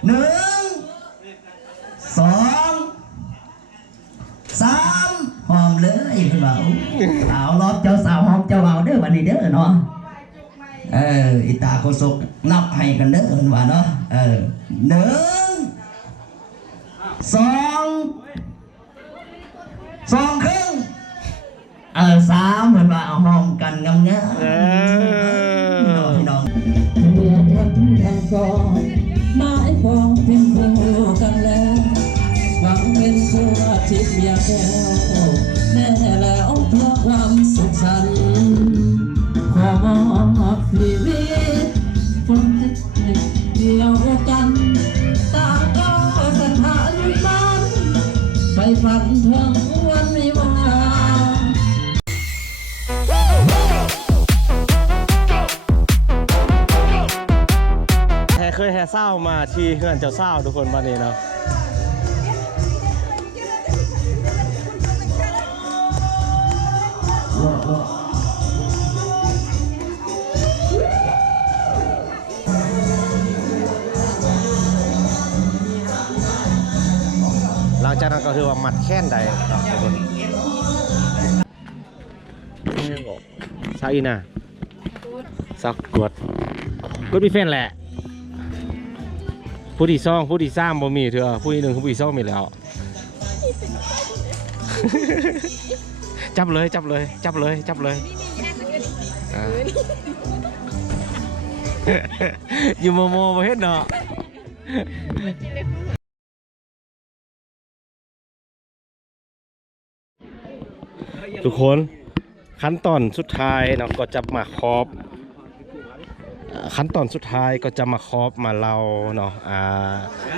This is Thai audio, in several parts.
1 2 3หอมเลยเพื่อนว่าสาวรอบเจ้าสาวหอมเจ้าบ่าวเด้อวันนี้เด้อเนาะอิตาโคศกนับให้กันเด้อเพื่อนว่าเนาะ1 2 ครึ่ง3เพื่อนว่าเอาหอมกันงามพี่น้องเมื่อทั้งสองไม้ฟองเป็นคู่กันแล้วหวังเป็นคู่อาทิตย์เมียแก้วแน่แล้วเพื่อความสุขสันต์ขอมอบชีวิตคนเดียวกันต่างก็สถานมันไปฝันถึงวันวิวาเคยแห่เศร้ามาที่เฮือนเจ้าเศร้าทุกคนบ้านนี้เนาะหลังจากนั้นก็คือว่ามัดแค้นใดเนาะทุกคนซาอีน่าซักกดมีแฟนแหละผู้ที่ซ่องผู้ที่ซ้ำบ่มีเถอะผู้ที่หนึ่งผู้ที่ซ่องมีแล้วจับเลยอยู่โมบ่เฮ็ดเนาะทุกคนขั้นตอนสุดท้ายเนาะก็จะมาครอบขั้นตอนสุดท้ายก็จะมาครอบมาเล่าเนาะ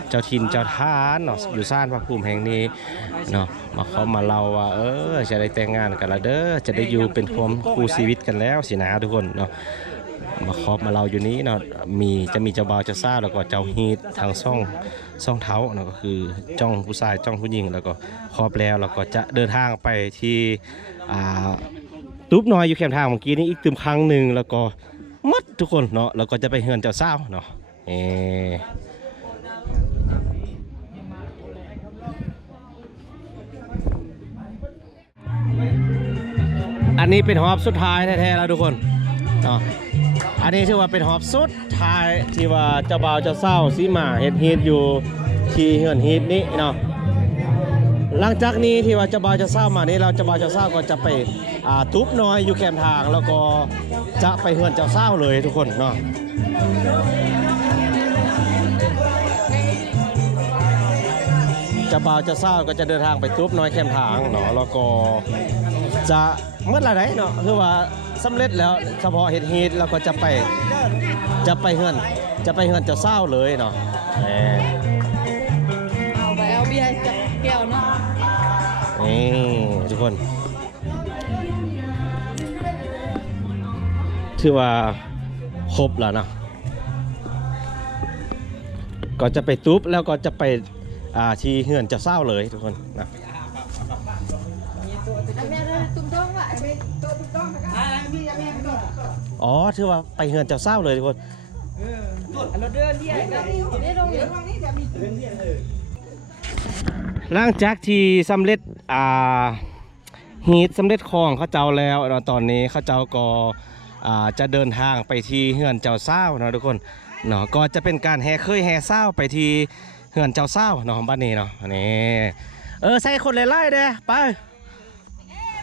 เจ้าถิ่นเจ้าท่านเนาะอยู่ซ่านพระภูมิแห่งนี้เนาะมาครอบมาเล่าว่าจะได้แต่งงานกันแล้วเด้อจะได้อยู่เป็นคู่ชีวิตกันแล้วสินะทุกคนเนาะมาครอบมาเล่าอยู่นี้เนาะจะมีเจ้าบ่าวเจ้าซ่าแล้วก็เจ้าฮีททางซ่องเท้าเนาะก็คือจ้องผู้ชายจ้องผู้หญิงแล้วก็ครอบแล้วก็จะเดินทางไปที่ตุ๊บน้อยอยู่แคมป์ทางเมื่อกี้นี้อีกตึมครั้งหนึ่งแล้วก็มัดทุกคนเนาะแล้วก็จะไปเฮือนเจ้าสาวเนาะอันนี้เป็นหอบสุดท้ายแท้ๆแล้วทุกคนเนาะอันนี้ถือว่าเป็นหอบสุดท้ายที่ว่าเจ้าบ่าวเจ้าสาวสีมาเฮ็ดอยู่ที่เฮือนฮีทนี้เนาะหลังจากนี้ที่ว่าเจ้าบ่าวเจ้าสาวมานี้เราเจ้าบ่าวเจ้าสาวก็จะไปตุ๊บน้อยอยู่แคมป์ทางแล้วก็จะไปเฮือนเจ้าสาวเลยทุกคนเนาะเจ้าบ่าวเจ้าสาวก็จะเดินทางไปตุ๊บน้อยแคมป์ทางเนาะแล้วก็จะเมื่อไรเนาะคือว่าสำเร็จแล้วเฉพาะเฮ็ดฮีทแล้วก็จะไปเฮือนเจ้าสาวเลยเนาะเอาไปเอาเบียร์จากแก้วเนาะนี่ทุกคนถือว่าครบแล้วนะก็จะไปตุ๊บแล้วก็จะไปที่เฮือนเจ้าสาวเลยทุกคนนะอ๋อถือว่าไปเฮือนเจ้าสาวเลยทุกคนหลังจากที่สำเร็จฮีทสำเร็จคลองเขาเจ้าแล้วตอนนี้เขาเจ้าก็จะเดินทางไปที่เฮือนเจ้าสาวเนาะทุกคนเนาะก็จะเป็นการแห่แห่สาวไปที่เฮือนเจ้าสาวเนาะบ้านนี้เนาะนี่ใส่คนไล่ๆเด้ไป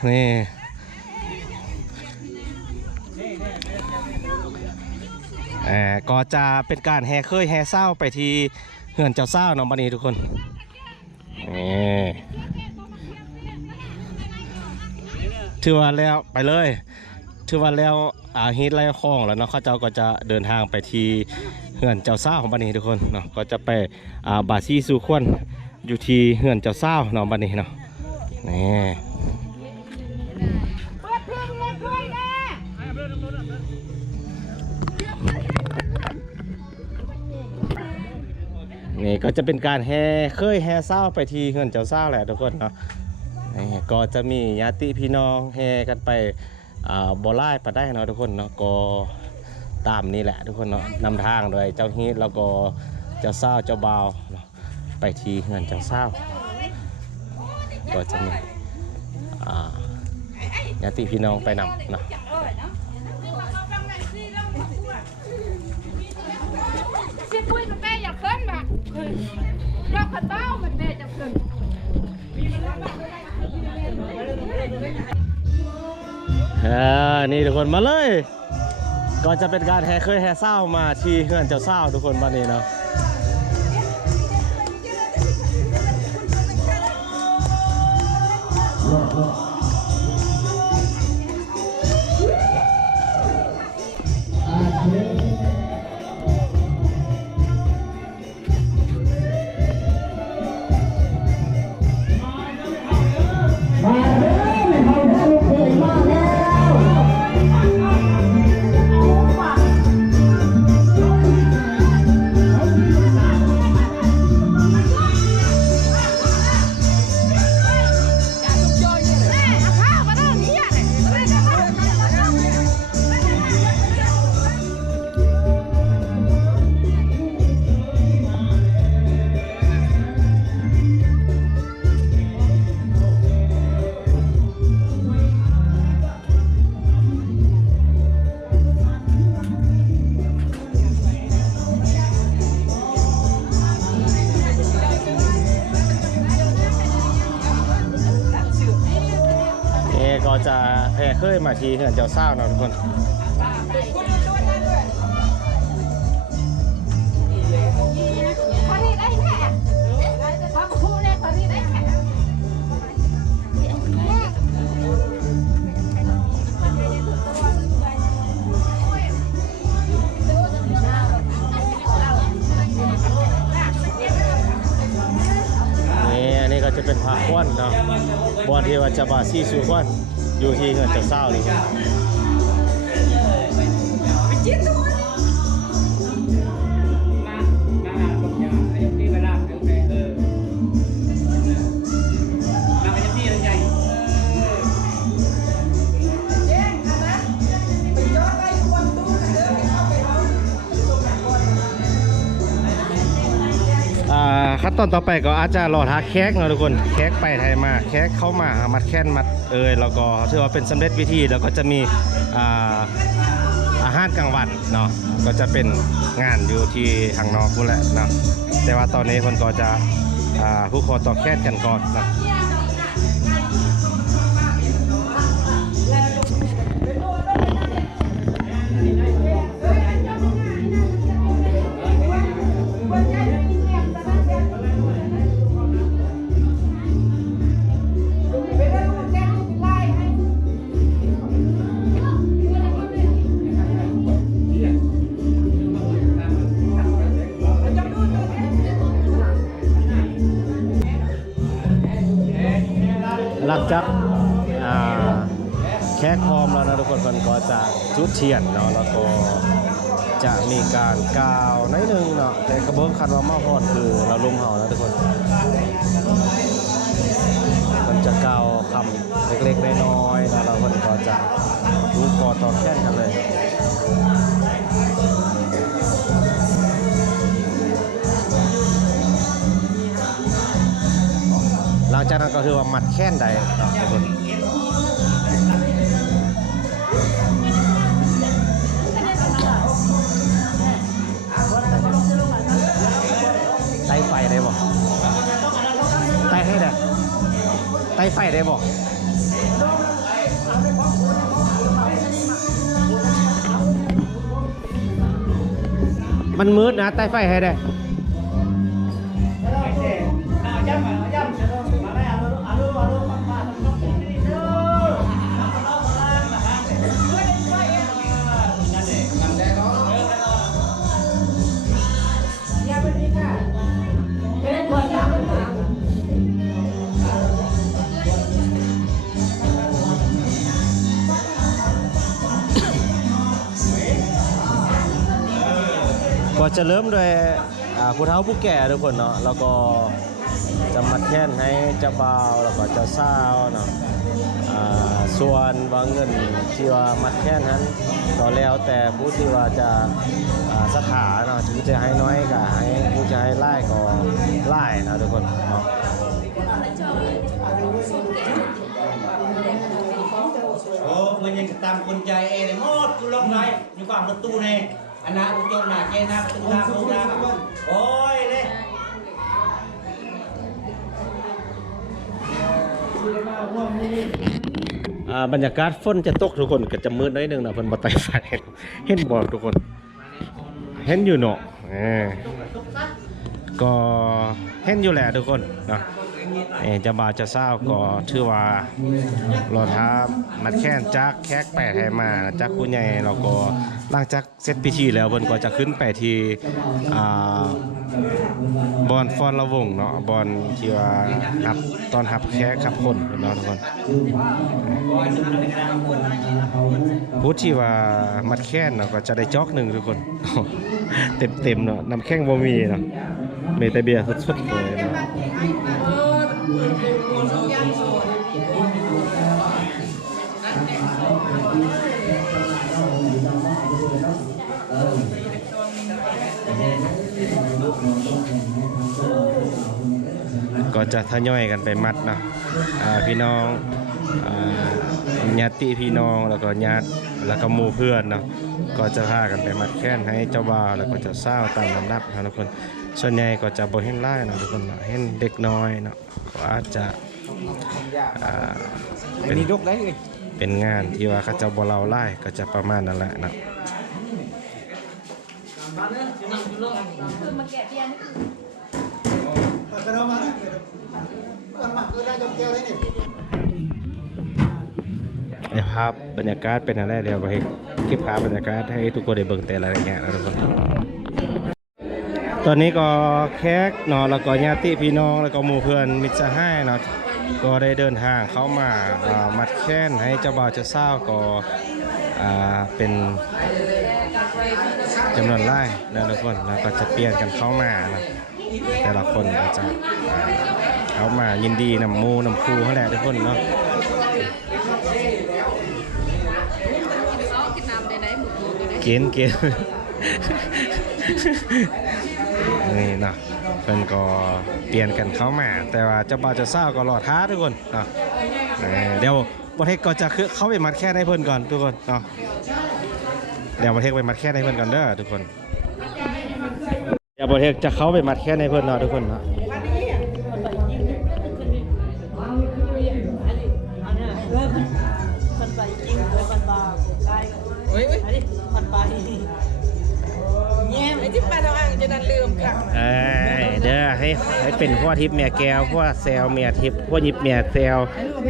นี่ก็จะเป็นการแห่แห่สาวไปที่เฮือนเจ้าสาวเนาะบ้านนี้ทุกคนนี่ถือว่าแล้วไปเลยถือว่าแล้วฮีทไล่คล้องแล้วเนาะเขาเจ้าก็จะเดินทางไปที่เฮือนเจ้าสาวของบ้านนี้ทุกคนเนาะก็จะไปบาซี่สู่ขวัญอยู่ที่เฮือนเจ้าสาวเนาะบ้านนี้เนาะนี่ก็จะเป็นการแห่เศร้าไปที่เฮือนเจ้าสาวแหละทุกคนเนาะก็จะมีญาติพี่น้องแห่กันไปบ่ไล่ไปได้เนาะทุกคนเนาะก็ตามนี้แหละทุกคนเนาะนำทางโดยเจ้าฮีทแล้วก็ เจ้าสาวเจ้าบ่าวเนาะไปที่เฮือนเจ้าสาวก็จะมีญาติพี่น้องไปนำเนาะ Chị vui mà mẹอยากขึ้นมาอยากขันเบ้ามันแม่จะขึ้น นี่ทุกคนมาเลยก็จะเป็นการแห่เคยแห่เศร้ามาที่เฮือนเจ้าเศร้าทุกคนบ้านนี้เนาะก็จะแห่เคยมาทีเฮือนเจ้าเศร้าเนาะทุกคนอันนี้ก็จะเป็นพระควันเนาะบอนที่ว่าจะบาซี่สู่ควันอยู่ที่เฮือนเจ้าเศร้าเลยขั้นตอนต่อไปก็อาจจะรอท้าแขกเนาะทุกคนแขกไปไทยมาแขกเข้ามามัดแค้นมัดแล้วก็ถือว่าเป็นสำเร็จวิธีแล้วก็จะมีอาหารกลางวันเนาะก็จะเป็นงานอยู่ที่ทางนอกนู่นแหละเนาะแต่ว่าตอนนี้คนก็จะผู้ขอต่อแขกกันก่อนนะหลังจากแขกพร้อมแล้วนะทุกคนก็จะจุดเทียนเนาะแล้วก็จะมีการกล่าวนิดนึงเนาะแต่กระเบื้องคันว่ามาฮอดคือเราลุ่มเห่านะทุกคนมันจะกล่าวคำเล็กๆน้อยๆแล้วเราคนก็จะรู้คอต่อแค่กันเลยหลังจากนั้นก็คือว่ามัดแค้นใดเนาะทุกคนไต่ไฟได้บ่ไต่ให้ได้ไต่ไฟได้บ่มันมืดนะไต่ไฟให้ได้ก็จะเริ่มด้วยผู้เฒ่าผู้แก่ทุกคนเนาะแล้วก็จะมัดแค้นให้เจ้าบ่าวแล้วก็เจ้าสาวเนาะ ส่วนว่าเงินที่ว่ามัดแค่นั้นก็แล้วแต่ผู้ที่ว่าจะสถาเนาะผู้จะให้น้อยก็ให้ผู้จะให้ไล่ก็ไล่นะทุกคนเนาะ โอ้มันยังตามคนใจเองเลยหมดกูลงไรอยู่ฝั่งประตูเนี่ยอันนั้นอุจจาระเจนะประตูน้ำประตูน้ำโอ้ยเลย บรรยากาศฝนจะตกทุกคนก็จะมืดน้อยนึงนะเพิ่นบ่ไต่ไฟเห็นบ่ทุกคนเห็นอยู่เนาะก็เห็นอยู่แหละทุกคนเนาะจะบ่าวจะเศร้าก็ถือว่ารอท้ามัดแค้นจากแขกแปดให้มาจากผู้ใหญ่เราก็หลังจากเสร็จพิธีแล้วเพิ่นก็จะขึ้นไปที่บอนฟอนละวงเนาะบอนที่ว่ารับตอนรับแขกครับคนเนาะทุกคนผู้ที่ว่ามัดแค้นเนาะก็จะได้จอกหนึ่งทุกคน เต็มเนาะน้ำแข้งบ่มีเนาะมีแต่เบียร์สดๆเลยเนาะก็จะทยอยกันไปมัดเนาะพี่น้องญาติพี่น้องแล้วก็ญาติแล้วก็หมู่เพื่อนเนาะก็จะพากันไปมัดแค้นให้เจ้าบ่าวแล้วก็จะเศร้าตามลำดับนะทุกคนส่วนใหญ่ก็จะบ่เห็นไล่นะทุกคนเนาะเห็นเด็กน้อยเนาะก็อาจจะเป็นงานที่ว่าเขาเจ้าบ่เล่าไล่ก็จะประมาณนั้นแหละเนาะภาพบรรยากาศเป็นอะไรเดี๋ยวไปเก็บภาพบรรยากาศให้ทุกคนได้เบิ่งแต่ละอย่างนะทุกคนตอนนี้ก็แขกเนาะแล้วก็ญาติพี่น้องแล้วก็หมู่เพื่อนมิตรสหายเนาะก็ได้เดินทางเข้ามามัดแค้นให้เจ้าบ่าวเจ้าสาวก็เป็นจำนวนไล่นะทุกคนแล้วก็จะเปลี่ยนกันเข้ามานะแต่ละคนก็จะเข้ามายินดีนำมูนำครูเขาแหละทุกคนเนาะเกณฑ์ นี่เนาะเพิ่นก็เปลี่ยนกันเข้ามาแต่ว่าเจ้าบ่าวเจ้าสาวก็รอท้าทุกคนเนาะเดี๋ยวประเทศก็จะเข้าไปมัดแค่ให้เพิ่นก่อนทุกคนเนาะเดี๋ยวประเทศไปมัดแค่ให้เพิ่นก่อนเด้อทุกคนเดี๋ยวประเทศจะเข้าไปมัดแค่ให้เพิ่นเนาะทุกคนเนาะเด้อให้เป็นพ่อทิพย์เมียแก้วพ่อแซวเมียทิพย์พ่อยิบเมียแซว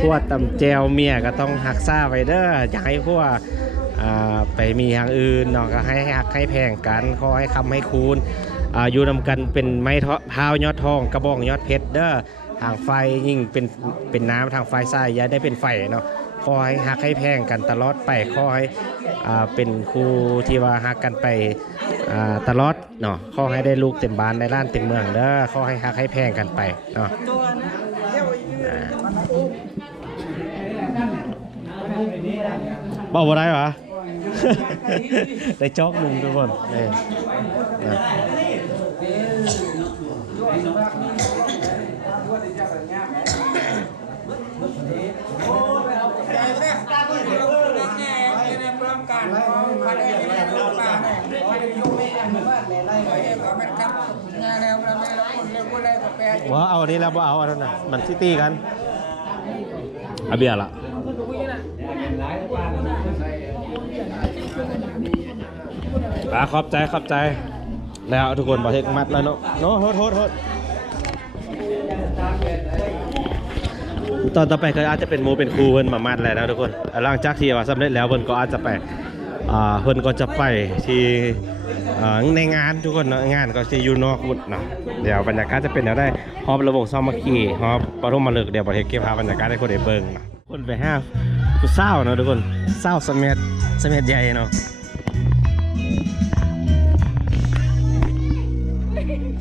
พ่อตำแจวเมียก็ต้องหักซ่าไว้เด้ออยากให้พ่อไปมีทางอื่นเนาะก็ให้หักให้แพงกันขอให้คำให้คูณอยู่นำกันเป็นไม้พาวยอดทองกระบองยอดเพชรเด้อทางไฟยิ่งเป็นน้ำทางไฟทรายอย่าได้เป็นไฟเนาะขอให้หักให้แพงกันตลอดไปขอให้เป็นครูที่ว่าหักกันไปตลอดเนาะขอให้ได้ลูกเต็มบ้านในร้านเต็มเมืองเด้อขอให้หักให้แพงกันไปเนาะบอกว่าได้ปะ ได้จอกหนึ่งทุกคนนี่ว่าเอาอันนี้แล้วว่าเอาอันนั้นนะมันซิตี้กันอาเบียละขอบใจแล้วทุกคนบอกเทคมัดแล้วเนาะโทษตอนต่อไปก็อาจจะเป็นมูเป็นครูเพิ่นมามัดแล้วนะทุกคนหลังจากที่ว่าสำเร็จแล้วเพิ่นก็อาจจะไปเพิ่นก็จะไปที่ในงานทุกคนเนาะงานก็จะอยู่นอกวุฒิเนาะเดี๋ยวบรรยากาศจะเป็นอะไรฮอบระบบซ้อมมาขี่ฮอบปฐมฤกษ์เดี๋ยวประเทศเก็บภาพบรรยากาศให้คนได้เบิ่งนะคนไปห้าผู้เศร้าเนาะทุกคนเศร้าสมัยใหญ่เนาะ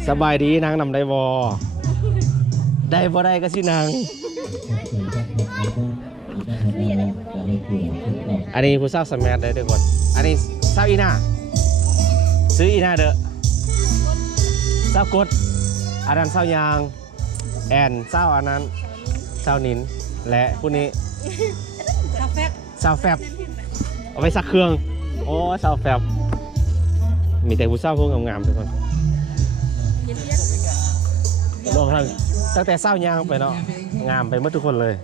สบายดีนางนำได้บ่ได้ก็สินาง อันนี้ผู้สาวสมัยได้ทุกคนอันนี้สาวอีน่าซื้ออีน่าเด้อสาวกดอันนั้นสาวยางแอนสาวอันนั้นสาวนินและผู้นี้สาวแฟบเอาไปซักเครื่องโอ้สาวแฟบมีแต่ผู้สาวพวกงามๆทุกคนลองตั้งแต่สาวยางไปเนาะงามไปหมดทุกคนเลย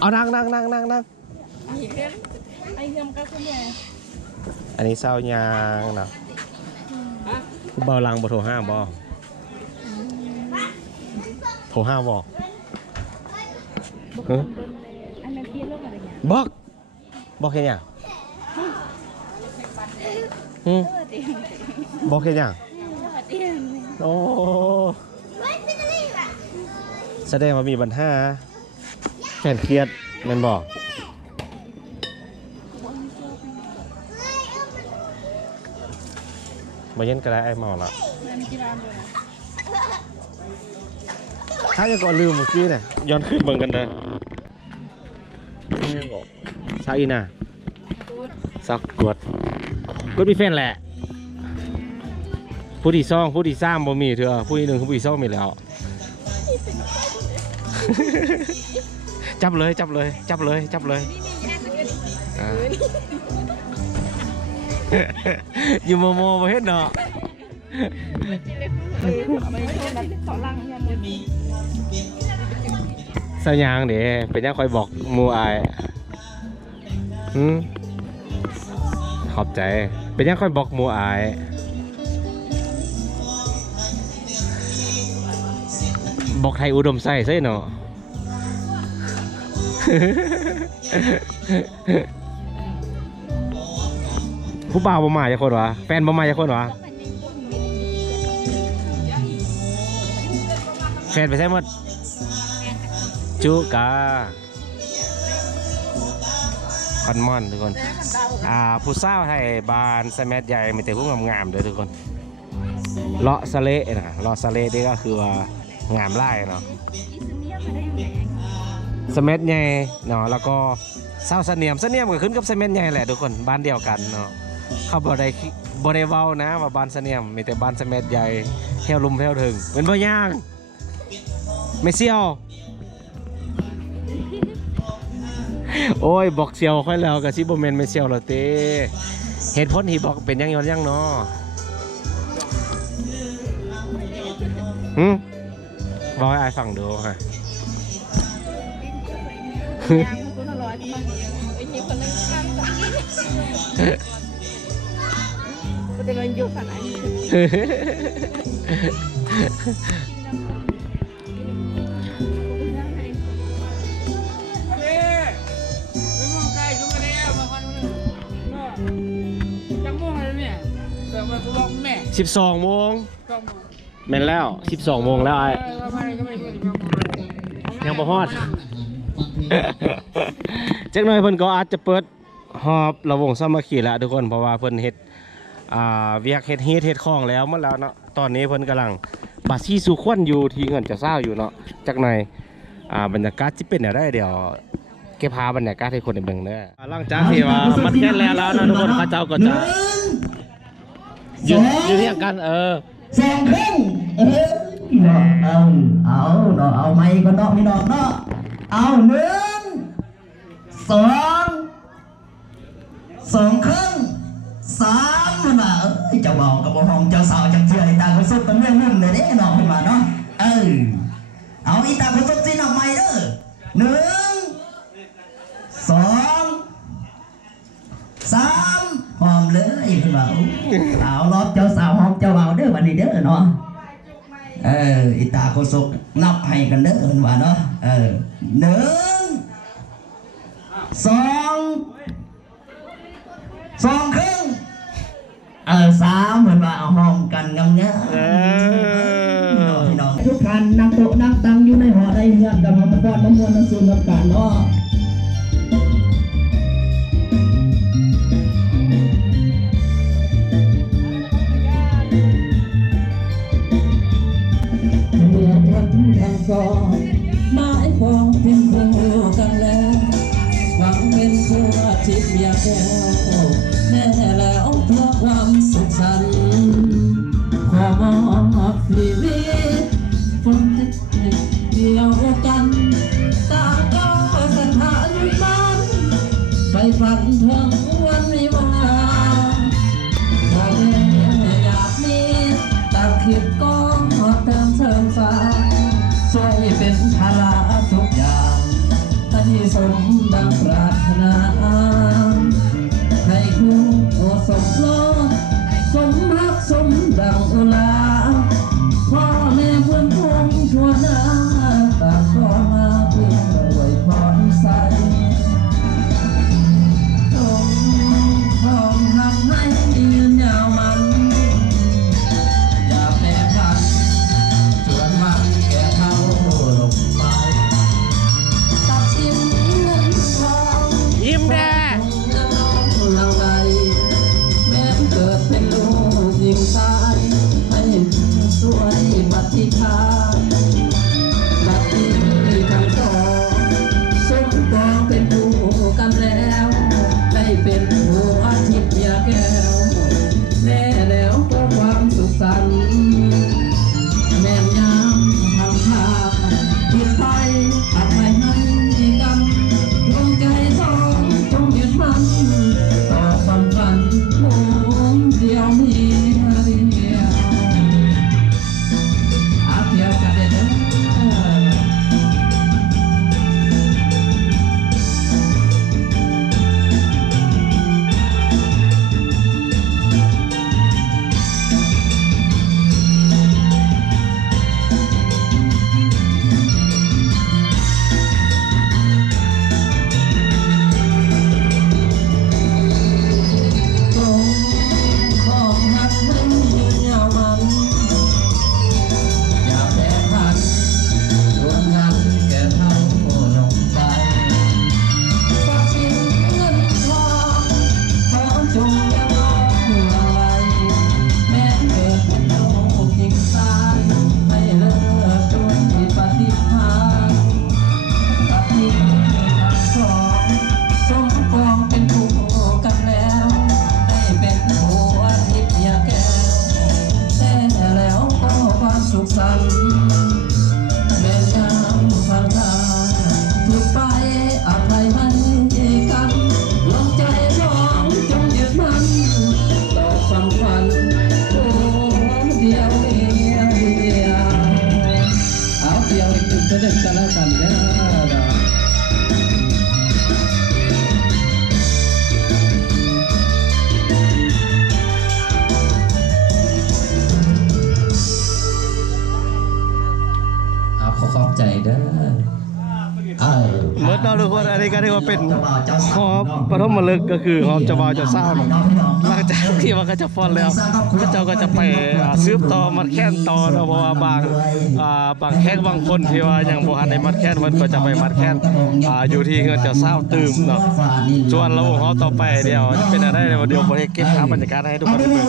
เอานั่งอันนี้สาวยางนะเบาลังบ่โทรห้ามบ่โทรห้ามบ่บอกแค่ยังบอกแค่ยังโอ้แสดงว่ามีปัญหาแฟนเครียดแม่นบอกมาเย็นก็ได้ไอ้เมาละถ้าจะก่อนลืมเมื่อกี้เนี่ยย้อนขึ้นเบิ่งกันนะสาวอีน่าสักกดมีแฟนแหละผู้ที่ซ่องผู้ที่ซ้ำบ่มีเถอะผู้ที่หนึ่งผู้ที่ซ่องมีแล้ว จับเลยอยู่โมมาเฮ็ดเนาะสาวยางเด้เป็นยังคอยบอกมูอายขอบใจเป็นยังคอยบอกมูอายบอกไทยอุดมใส่ใช่เนาะ ผู้บ่าวบ่มาจะคนวะแฟนบ่มาจะคนวะแฟนไปใช่หมดจุกาคอนมอนทุกคนผู้สาวไทยบานสแมัใหญ่มีแต่ผู้งามๆเด้อทุกคนเลาะสะเละนะเลาะสะเละนี่ก็คือว่างามไล่เนาะสแมัใหญ่เนาะแล้วก็สาวเสนียมก็ขึ้นกับสแมัใหญ่แหละทุกคนบ้านเดียวกันเนาะเขาบ่ได้เว้านะว่าบ้านเสนียมมีแต่บ้านสแมัใหญ่แถวลุมแถวถึงเป็นบ่ย่างไม่เซี่ยวโอ้ยบอกเซียวค่อยแล้วกับซิโบเมนไม่เซียวหรอเต้เหตุผลที่บอกเป็นยังย้อนยังเนาะบอกให้อายฟังดูฮะจะเงินอยู่ฝั่งไหน12 โมงแม่นแล้ว12 โมงแล้วไอ้ยังบ่ฮอด จักหน่อยเพิ่นก็อาจจะเปิดหอบระวงสามัคคีแล้วทุกคนเพราะว่าเพิ่นเฮ็ดเวียกเฮ็ดของแล้วหมดแล้วเนาะตอนนี้เพิ่นกำลังบาซี่สู่ควันอยู่ที่เงินจะเศร้าอยู่เนาะจักหน่อยบรรยากาศสิเป็นแนวใดเดี๋ยวเก็บภาพบรรยากาศให้คนได้เบิ่งเด้อหลังจากที่ว่ามันแค่แล้วนะทุกคนเขาเจ้าก็จะอยู่ที่กัน2 ครึ่งเอาไม้ก็เนาะพี่น้องเนาะเอา1 2 ครึ่ง3มันว่าเจ้าบ่าวกับบ่ห้องเจ้าสาวจักเชื่ออีตาก็สุดกันเรื่องนึงเลยเด้เนาะเพิ่นว่าเนาะเอาอีตาก็สุดสิเนาะใหม่เด้อ1 2 3หอมเลยเพิ่นว่าเอารอบเจ้าสาวหอมเจ้าบ่าวเด้อวันนี้เด้อเนาะอีตาโคศกนับให้กันเด้อเพิ่นว่าเนาะ1 2 ครึ่ง3เหมือนว่าเอาห้องกันงามๆพี่น้องทุกท่านนั่งโต๊ะนั่งตังอยู่ในหอได้เฮือนกับมาพอดมามวนน้ำสูนน้ำกันเนาะเมื่อวันทางก่อนไม้ฟองเป็นคู่กัน แก้วแน่แล้วเพื่อความสุขสันต์ขอมอบชีวิตคนเดียวกันต่างก็สถานมันไปฝันถึงวันวิวาห์พอแม่อยากมีต่างคิดก็เติมเสริมฟ้าช่วยเป็นภาระทุกอย่างให้สมดังปรารถนาให้คู่สมรสสมรักสมดังอุลาพ่อแม่เพื่อนพ้องทั่วหน้าต่างก็มาเพื่อไว้พรใสต้องทำให้ยืนยาวมันอย่าแปรผันจวนวันแก่เท่าลงไปตัดสินเงินทอง ยิ้มแด่ เงินน้องหลังไหลแม้เกิดเป็นลูกหญิงชายให้สวยบัดที่ทางบัดที่ทั้งสองสมปองเป็นคู่กันแล้วได้เป็นผัวทิพย์เมียแก้วแน่แล้วก็ความสุขสันต์แม่นยามทำพาผิดไปอภัยให้กันดวงใจสองจงยึดมั่นต่อความฝันผมเดียวมีเดียวอาเพียวกันเด้อของหักให้ยืนยาวมันอย่าแปรผันรวมกันแก่เท่าลงไปทรัพย์สินเงินทองขอจงยังรอหัวไหลแม้เกิดเป็นโลกหญิงตายไม่เลิกจนที่ปฏิภาณปฏิทั้งสองสมปองเป็นคู่กันแล้วได้เป็นผัวทิพย์เมียแก้วแต่แล้วก็ความสุขสันต์แม่ยามทางทางถูกไปอภัยให้กันลงใจสองจงยึดมั่นต่อความฝันโอ้เดียวเดียวเอาเดียวอีกจุดเด็ดกันแล้วกันเด้อเอาขอบใจเด้อ เมื่อเราทุกคนอันนี้ก็เรียกว่าเป็นหอปฐมฤกษ์ก็คือหอเจ้าบ่าวเจ้าสาวเนาะหลังจากที่ว่าเขาจะฟ้อนแล้วพระเจ้าก็จะไปสืบต่อมัดแค้นต่อเนาะเพราะว่าบางแขกบางคนที่ว่ายังบ่ทันได้มัดแค้นมันก็จะไปมัดแค้นอยู่ที่เฮือนเจ้าสาวตื่มเนาะส่วนระบบหอต่อไปเดี๋ยวจะเป็นอะไรเดี๋ยวบ่ได้เก็บภาพบรรยากาศให้ทุกคนได้เบิ่ง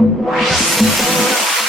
Hãy subscribe cho kênh Ghiền Mì Gõ để không bỏ lỡ